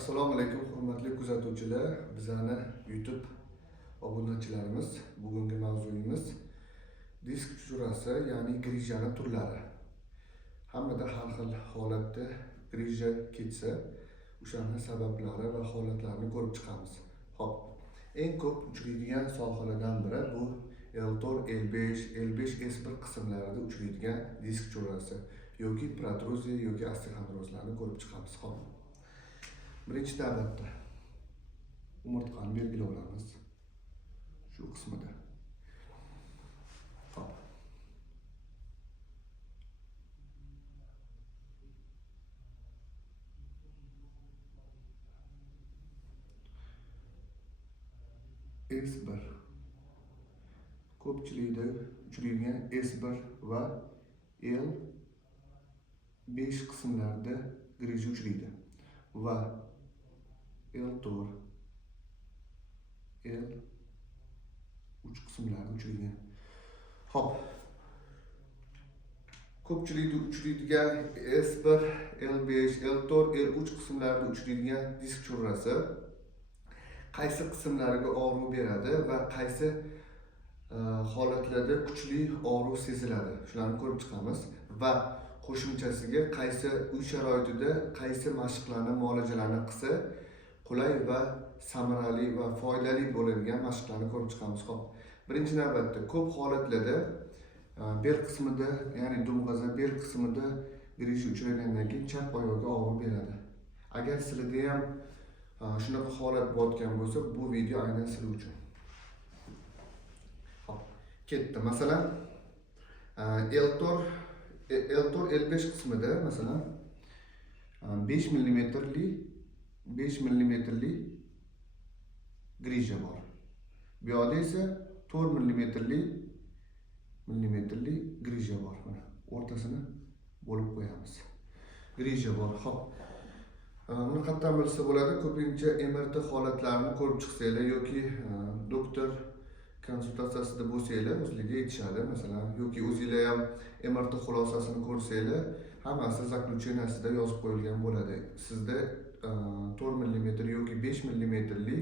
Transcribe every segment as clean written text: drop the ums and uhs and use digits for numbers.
Assalomu alaykum hurmatli kuzatuvchilar, bizani YouTube obunachilarimiz. Bugungi mavzuyimiz disk tushirasi, ya'ni grijani turlari. Hammada har xil holatda grija ketsa, o'shaning sabablari va holatlarini ko'rib chiqamiz. Xo'p, eng ko'p uchraydigan sohalardan biri bu L4, L5, L5S1 qismlarida uchraydigan disk tushirasi yoki protruziya yoki osteoxondrozlarni ko'rib chiqamiz. Xo'p. Birinchi navbatda umurtqani belgilab olamiz. Shu qismida. Hop. S1 ko'pchilikda uchraydigan S1 va L5 qismlarida grija uchraydi va L4, L3 qismlarida uchraydigan. Hop. Ko'pchilikda uchraydigan S1, L5, L4, L3 qismlarida uchraydigan disk tushirasi qaysi qismlariga og'riq beradi va qaysi holatlarda kuchli og'riq seziladi. Shularni ko'rib chiqamiz va qo'shimchasiga qaysi uy sharoitida qaysi mashqlarni, muolajalarni qilsa qulay va samarali va foydali bo'ladigan mashqlarni ko'rib chiqamiz. Xo'p. Birinchi navbatda ko'p holatlarda bel qismida, ya'ni dumg'aza bel qismida grija uchragandan keyin chap oyoqqa og'riq beradi. Agar sizlarda ham shunaqa holat bo'layotgan bo'lsa, bu video aynan siz uchun. Hop, ketdi. Masalan, L4, L5 qismida masalan 5 mmli grija bor. Bu yerda esa 4 mmli grija bor. Mana o'rtasini bo'lib qo'yamiz. Grija bor. Xo'p. Buni qatdan bilsa bo'ladi? Ko'pincha MRT holatlarini ko'rib chiqsanglar yoki doktor konsultatsiyasida bo'lsanglar, o'zlariga aytishadi. Masalan, yoki o'zingizlar ham MRT xulosasini ko'rsanglar, hammasi zaklучениясida yozib qo'yilgan bo'ladi. Sizda 4 mm yoki 5 mmli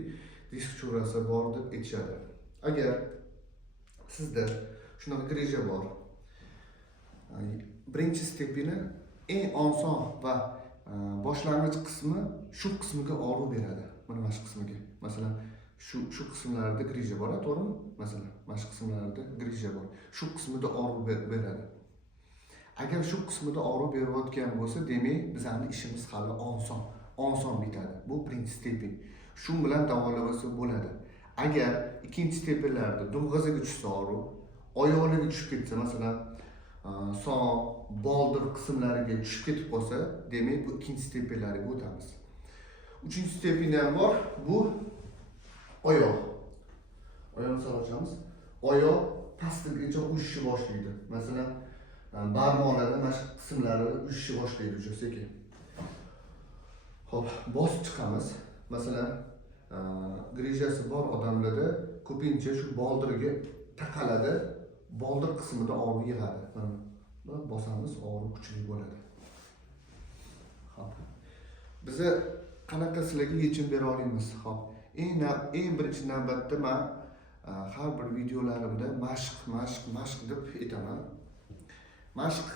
disk tushirasi bor deb aytishadi. Agar sizda shunaqa grija bor, birinchi stepeni eng oson va boshlang'ich qismi shu qismiga og'riq beradi. Mana shu qismiga. Masalan, shu qismlarda grija bor, to'g'rimi? Masalan, mana shu qismlarda grija bor. Shu qismida og'riq beradi. Agar shu qismida og'riq berayotgan bo'lsa, demak, bizning ishimiz hali oson bitadi. Bu birinchi stepen. Shu bilan davolasa bo'ladi. Agar ikkinchi stepenlarda dumg'azaga tushsa og'riq, oyoqlarga tushib ketsa, masalan, son, boldir qismlariga tushib ketib qolsa, demak bu ikkinchi stepenlarga o'tamiz. Uchinchi stepen ham bor, bu oyoq. Oyoqni solamiz. Oyoq pastgacha ushishni boshlaydi. Masalan, barmoqlarni mana shu qismlari ushishni boshlaydi juda sekin. Xo'p, bosib chiqamiz. Masalan, grijasi bor odamlarda ko'pincha shu boldirga taqaladi. Boldir qismida og'riq yig'adi. Mana bosamiz, og'riq kuchli bo'ladi. Xo'p. Biz qanaqa sizlarga yechim bera olamiz? Xo'p. Eng birinchi navbatda men har bir videolarimda mashq deb aytaman. Mashq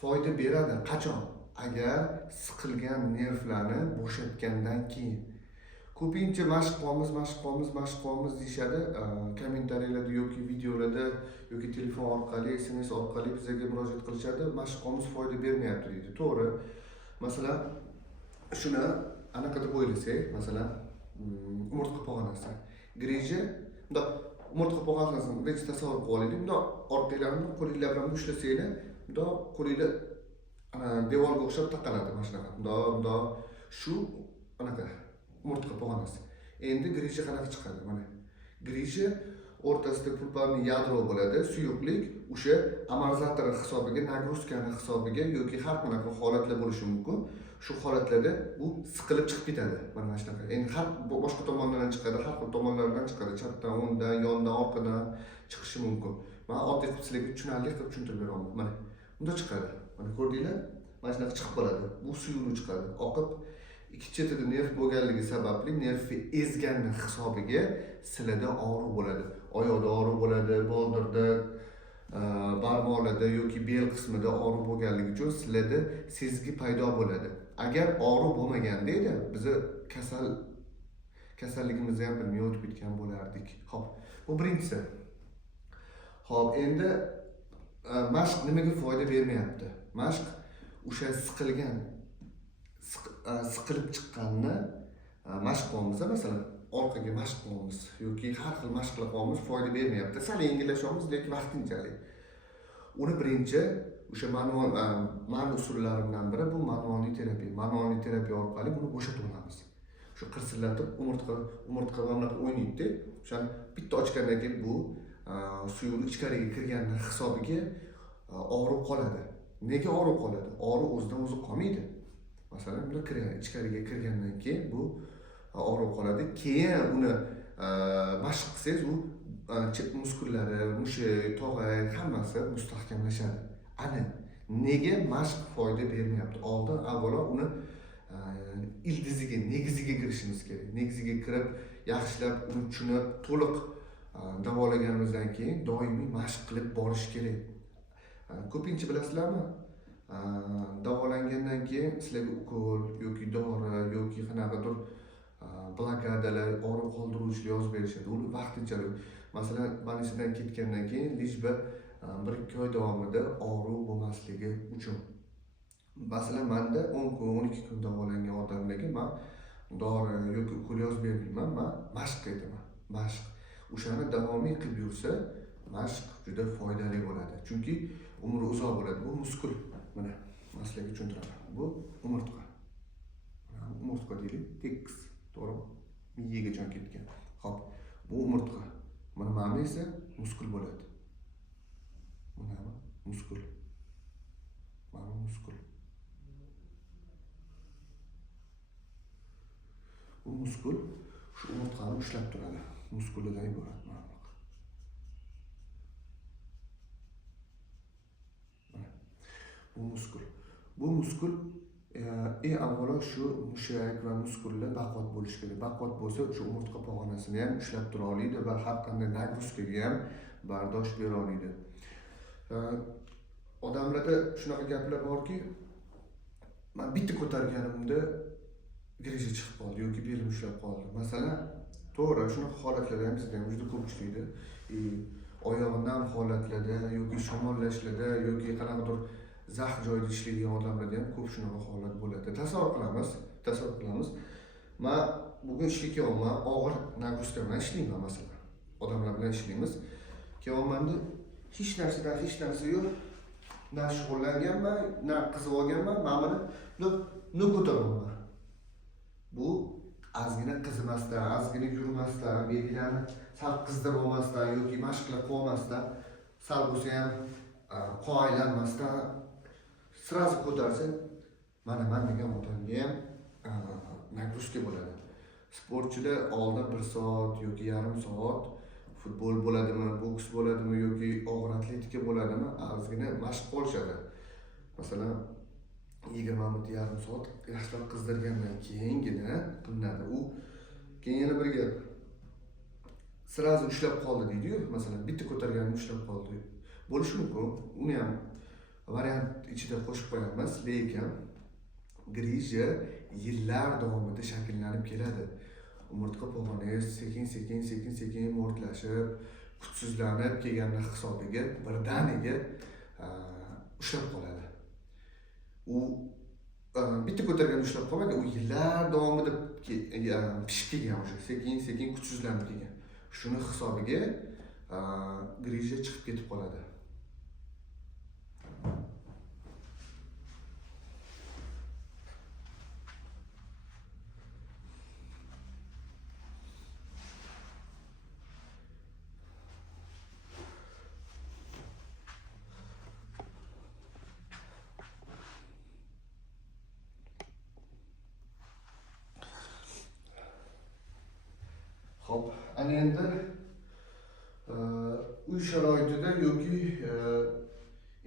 foyda beradi qachon? Agar siqilgan nervlarni bo'shatgandan keyin. Ko'pincha mashq qilamiz deyishadi. Kommentariyalarda yoki videolarda yoki telefon orqali, SMS orqali bizga murojaat qilishadi. Mashq qilamiz foyda bermayapti deydi. To'g'ri. Masalan, shuni anaqa deb o'ylasak, masalan, umurtqa pog'onasi. Grija, bunda umurtqa pog'onasini birinchi tasavvur qilib olaylik. Bunda orqalarini qo'linglar bilan ushlasanglar, bunda qo'linglar devorga o'xshab taqaladi mana shunaqa. Bunda shu anaqa umurtqa pog'onasi. Endi grija qanaqa chiqadi? Mana grija o'rtasida pulparning yadro bo'ladi, suyuqlik o'sha amortizator hisobiga, nagruzkani hisobiga yoki har qanaqa holatlar bo'lishi mumkin. Shu holatlarda bu siqilib chiqib ketadi. Mana shunaqa. Endi har boshqa tomondan chiqadi, har xil tomonlardan chiqadi, chapdan, o'ngdan, yondan, orqadan chiqishi mumkin. Men oddiy qilib sizlarga tushunarli qilib tushuntirib beraman. Mana bunda chiqadi. Mana ko'rdinglar? Mana shunaqa chiqib qoladi. Bu suyuqlik chiqadi. Oqib ikki chetida nerv bo'lganligi sababli nervni ezganni hisobiga sizlarda og'riq bo'ladi. Oyoqda og'riq bo'ladi, boldirda, barmoqlarda yoki bel qismida og'riq bo'lganligi uchun sizlarda sezgi paydo bo'ladi. Agar og'riq bo'lmaganda edi, biz kasalligimizni ham bilmay o'tib ketgan bo'lardik. Xo'p, bu birinchisi. Xo'p, endi mashq nimaga foyda bermayapti? Mashq o'sha siqilib chiqqanni mashq qilamiz, masalan, orqaga mashq qilamiz yoki har xil mashqlar qilamiz, foyda bermayapti. Sal yengillashamiz, lekin vaqtinchalik. Uni birinchi o'sha manual usullarimdan biri bu manualniy terapiya. Manualniy terapiya orqali buni bo'shatib olamiz. Shu qirsillatib umurtqa bilan o'ynaydi. O'shani bitta ochgandan keyin bu suyuq ichkariga kirganning hisobiga og'riq qoladi. Nega og'riq qoladi? Og'riq o'zidan o'zi qolmaydi. Masalan, ichkariga kirgandan keyin bu og'riq qoladi. Keyin uni mashq qilsangiz, u muskullari, mushak, tog'ay hammasi mustahkamlashadi. Ana nega mashq foyda bermayapti? Oldin avvalo uni ildiziga, negiziga kirishimiz kerak. Negiziga kirib, yaxshilab uni tushunib, to'liq davolaganimizdan keyin doimiy mashq qilib borish kerak. Ko'pincha bilasizlarmi? Davolangandan keyin sizlarga ukol yoki dori yoki qanaqadir blokadalar, og'riq qoldiruvchi yozib berishadi. Uni vaqtinchalik, masalan, больницаdan ketgandan keyin lijba 1-2 oy davomida og'riq bo'lmasligi uchun. Masalan, menda 10 kun, 12 kun davolangan odamlarga men dori yoki ukol yozib bermayman, men mashq qilaman. Mashq. O'shani davomiy qilib yursa, mashq juda foydali bo'ladi. Chunki umri uzoq bo'ladi. Bu muskul. Mana sizlarga tushuntiraman. Bu umurtqa. Umurtqa deylik, tekis, to'g'rimi? Miyaga jon ketgan. Xo'p, bu umurtqa. Mana esa muskul bo'ladi. Mana muskul. Mana muskul. Bu muskul shu umurtqani ushlab turadi. Muskulidan iborat. Bu muskul eng avvalo shu mushak va muskullar baquvvat bo'lishi kerak. Baquvvat bo'lsa, shu umurtqa pog'onasini ham ushlab tura oladi va har qanday nagruskaga ham bardosh bera oladi. Odamlarda shunaqa gaplar borki, men bitta ko'targanimda grija chiqib qoldi yoki belim ushlab qoldi. Masalan, to'g'ri, shunaqa holatlar ham bizda ham juda ko'p uchraydi. Oyog'idan holatlarda yoki shamollashlarda yoki qanaqadir zax joyda ishlaydigan odamlarda ham ko'p shunaqa holat bo'ladi. Tasavvur qilamiz. Men bugun ishga kelyapman, og'ir nagruska bilan ishlayman masalan. Odamlar bilan ishlaymiz. Kelyapmanda hech narsa yo'q. Na shug'ullanganman, na qizib olganman, men buni ko'taraman. Bu ozgina qizimasdan, ozgina yurmasdan, belgilarni sal qizdirib olmasdan yoki mashqlar qilmasdan, sal bo'lsa ham qo'ylanmasdan sразу ko'tarsa, mana men degan odamga ham nagruska bo'ladi. Sportchilar oldin 1 soat yoki yarim soat futbol bo'ladimi, boks bo'ladimi yoki og'ir atletika bo'ladimi, ozgina mashq qilishadi. Masalan, 20 minut, yarim soat yaxshilab qizdirgandan keyingina qilinadi. U keyin yana bir gap. Sразу ushlab qoldi deydi-yu, masalan, bitta ko'targanini ushlab qoldi. Bo'lishi mumkin. Uni ham variant ichida qo'shib qo'yamiz, lekin grija yillar davomida shakllanib keladi. Umurtqa pog'onangiz sekin mo'rtlashib, kuchsizlanib kelganning hisobiga birdaniga ushlab qoladi. U bitta ko'targanini ushlab qolmagan, u yillar davomida pishib kelgan, o'sha sekin kuchsizlanib kelgan. Shuni hisobiga grija chiqib ketib qoladi. Xo'p, ana endi uy sharoitida yoki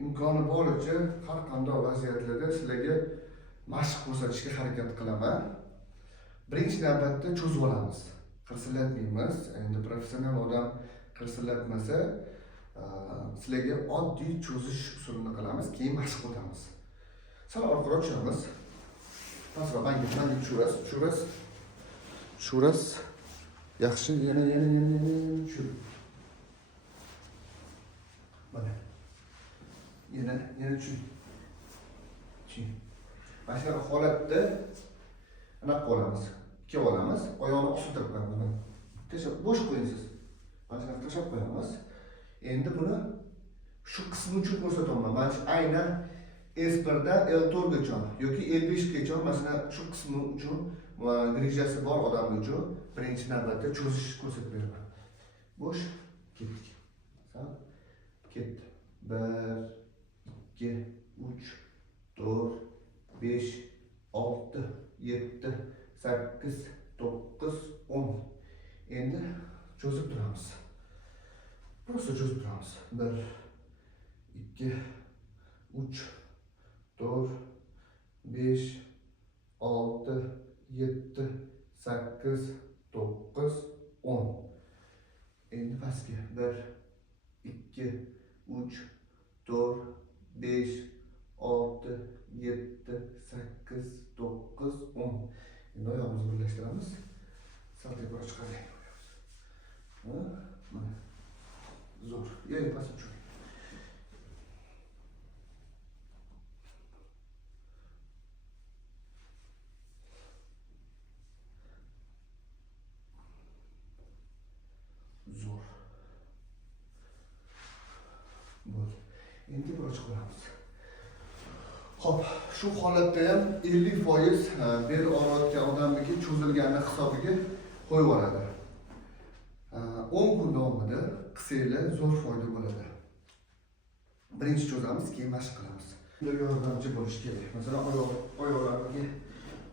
imkoni boricha har qanday vaziyatlarda sizlarga mashq ko'rsatishga harakat qilaman. Birinchi navbatda cho'zib olamiz. Qirsillatmaymiz. Endi professional odam qirsillatmasa, sizlarga oddiy cho'zish usulini qilamiz, keyin mashq o'tamiz. Sal orqaroq tushiramiz. Pastroq bangi tushirasiz. Yaxshi, yana tushir. Mana. Yana tushir. Mana shu holatda anaqa olamiz. Ikki olamiz. Oyoqni osiltirib qo'yamiz. Tashlab bo'sh qo'ying siz. Mana shuni tashlab qo'yamiz. Endi buni shu qismi uchun ko'rsataman. Mana shu aynan S1 dan L4 gacha yoki L5 gacha mana shu qismi uchun grijasi bor odam uchun birinchi navbatda cho'zish ko'rsatib beraman. Bo'sh ketdik. Ketdi. 1 2 3 4 5 6 7 8 9 10. Endi cho'zib turamiz. Prosta cho'zib turamiz. 1 2 3 4 5 6 7 8 9 10. Endi pastga 1 2 3 4 5 6 7 8 9 10. Endi oyog'imizni birlashtiramiz. Sal teproq chiqaring. Mana. Zo'r. Yana pastga tushing. Zo'r. Bo'ldi. Endi teproq chiqamiz. Xo'p, shu holatda ham 50% bel og'riyotgan odamniki cho'zilgani hisobiga qo'yib yuboradi. 10 kun davomida qilsanglar zo'r foyda bo'ladi. Birinchi cho'zamiz, keyin mashq qilamiz. Bunga yordamchi bo'lish kerak. Masalan, oyoqlarga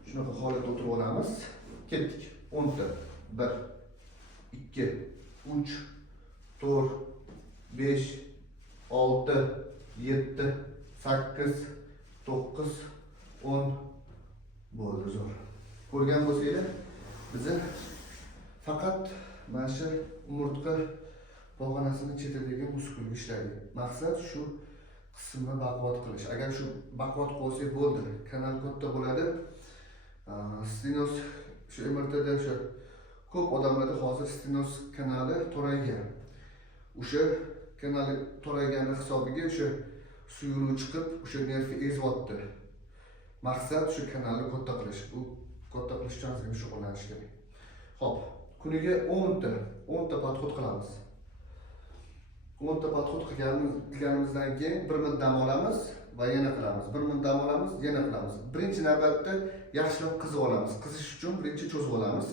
shunaqa holatda o'tirib olamiz. Ketdik. 10 ta. 1 2 3 4 5 6 7 8 9 10. Bo'ldi, zo'r. Ko'rgan bo'lsanglar, biz faqat mana shu umurtqa pog'onasining chetidagi muskulga ishlaydi. Maqsad shu qismni baquvvat qilish. Agar shu baquvvat qilsak bo'ldi, kanal katta bo'ladi. Stenoz shu MRTda shu ko'p odamlarda hozir stenoz kanali toraygan. O'sha kanali toraygani hisobiga o'sha suyuv chiqib, o'sha nervni ezyapti. Maqsad shu kanalni katta qilish. Bu katta qilish uchun bizga shug'ullanish kerak. Xo'p, kuniga 10 ta podxod qilamiz. 10 ta podxod qilganimizdan keyin 1 minut dam olamiz va yana qilamiz. 1 minut dam olamiz, yana qilamiz. Birinchi navbatda yaxshilab qizib olamiz. Qizish uchun birinchi cho'zib olamiz.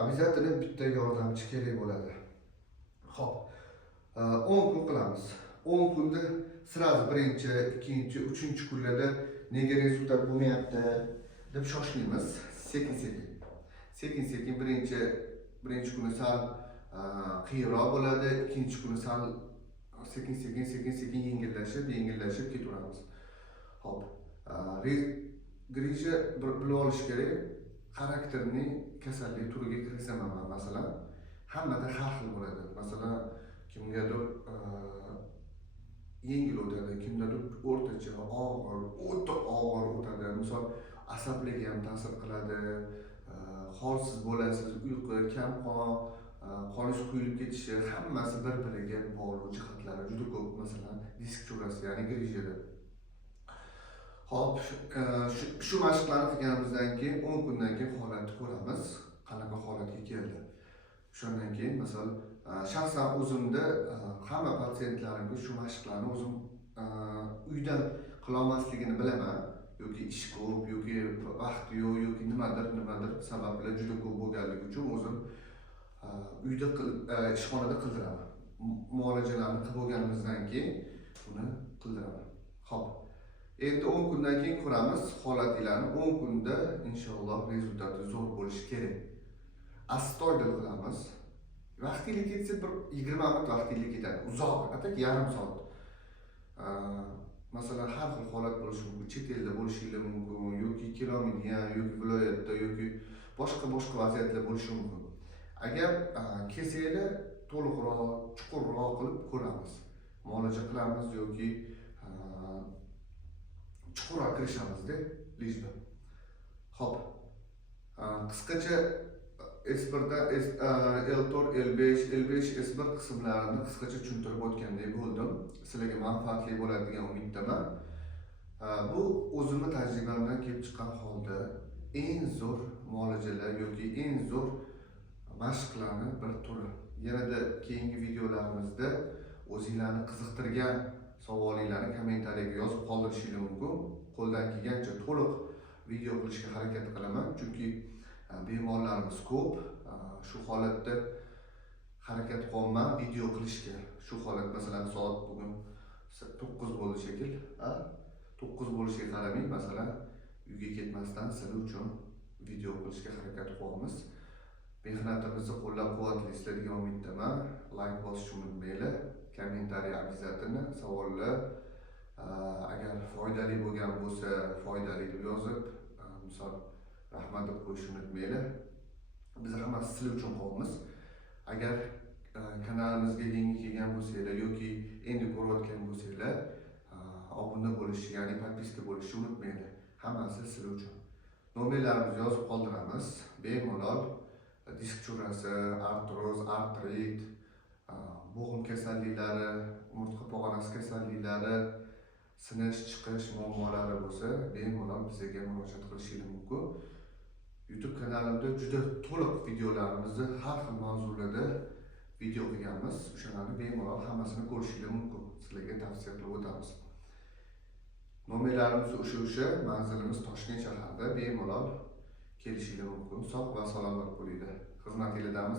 Обязательно bitta yordamchi kerak bo'ladi. Xo'p, 10 kun qilamiz. 10 kunda sразу birinchi, ikkinchi, uchinchi kunlarda nega rezultat bo'lmayapti deb shoshilmaymiz. Sekin birinchi kuni sal qiyinroq bo'ladi, ikkinchi kuni sal sekin yengillashib ketaveramiz. Xo'p, grija bilib olish kerak. Xarakterning kasallik turiga kirasaman, masalan, hammada har xil bo'ladi. Masalan, kimgadir yengil o'tadi, kimgadir o'rtacha, o'ta og'ir o'tadi. Misol, asablarga ham ta'sir qiladi. Holsiz bo'lasiz, uyqu, kamqon, qoningiz quyilib ketishi, hammasi bir-biriga bog'liq jihatlari juda ko'p. Masalan, disk cho'rasi, ya'ni grijada. Hop, shu mashqlarni qilganimizdan keyin 10 kundan keyin holatni ko'ramiz, qanaqa holatga keldi. Shundan keyin, masalan, shaxsan o'zimda hamma patsientlarimga shu mashqlarni o'zim uydan qila olmasligini bilaman. Yoki ish ko'p, yoki vaqt yo'q, yoki nimadir sabablar juda ko'p bo'lganligi uchun o'zim uyda ishxonada qildiraman. Muolajalarni qilib bo'lganimizdan keyin buni qildiraman. Xo'p. Endi 10 kundan keyin ko'ramiz holatinglarni. 10 kunda inshaalloh rezultati zo'r bo'lishi kerak. Astoydil qilamiz. Vaqtingiz ketsa bir 20 minut vaqtingiz ketadi. Uzoq, atak yarim soat. Masalan, har xil holat bo'lishi mumkin. Chet elda bo'lishingiz mumkin, yoki kilometrda, yoki viloyatda, yoki boshqa vaziyatlar bo'lishi mumkin. Agar kelsanglar to'liqroq, chuqurroq qilib ko'ramiz. Muolaja qilamiz yoki chuqurroq kirishamizda lijda. Xo'p. Qisqacha S1da L4, L5 S1 qismlarini qisqacha tushuntirib o'tgandek bo'ldim. Sizlarga manfaatli bo'ladi degan umiddaman. Bu o'zimni tajribamdan kelib chiqqan holda eng zo'r muolajalar yoki eng zo'r mashqlarni bir turi. Yanada keyingi videolarimizda o'zinglarni qiziqtirgan savolinglarni kommentariyaga yozib qoldirishingiz mumkin. Qo'ldan kelgancha to'liq video qilishga harakat qilaman, chunki bemorlarimiz ko'p. Shu holatda harakat qilyapman video qilishga. Shu holat masalan soat bugun 9 bo'ldi shekil. 9 bo'lishiga qaramay masalan uyga ketmasdan sizlar uchun video qilishga harakat qilyapmiz. Mehnatimizni qo'llab-quvvatlaysizlar degan umiddaman. Like bosishni unutmanglar. Kommentariy обязательно, savollar agar foydali bo'lgan bo'lsa, foydali deb yozib, misol rahmat deb qo'yishni unutmanglar. Biz hammasi sizlar uchun qilyapmiz. Agar kanalimizga yangi kelgan bo'lsanglar yoki endi ko'rayotgan bo'lsanglar, obuna bo'lish, ya'ni podpiska bo'lishni unutmanglar. Hammasi sizlar uchun. Nomerlarimizni yozib qoldiramiz. Bemalol disk churasi, artroz, artrit, bo'g'im kasalliklari, umurtqa pog'onasi kasalliklari, sinish, chiqish muammolari bo'lsa, bemalol bizga murojaat qilishingiz mumkin. YouTube kanalimda juda to'liq videolarimizni har xil mavzularda video qilganmiz. O'shalarni bemalol hammasini ko'rishingiz mumkin. Sizlarga tavsiya qilib o'tamiz. Nomerlarimiz o'sha, manzilimiz Toshkent shahrida, bemalol kelishingiz mumkin. Sog' va salomat bo'linglar. Xizmatinglardamiz.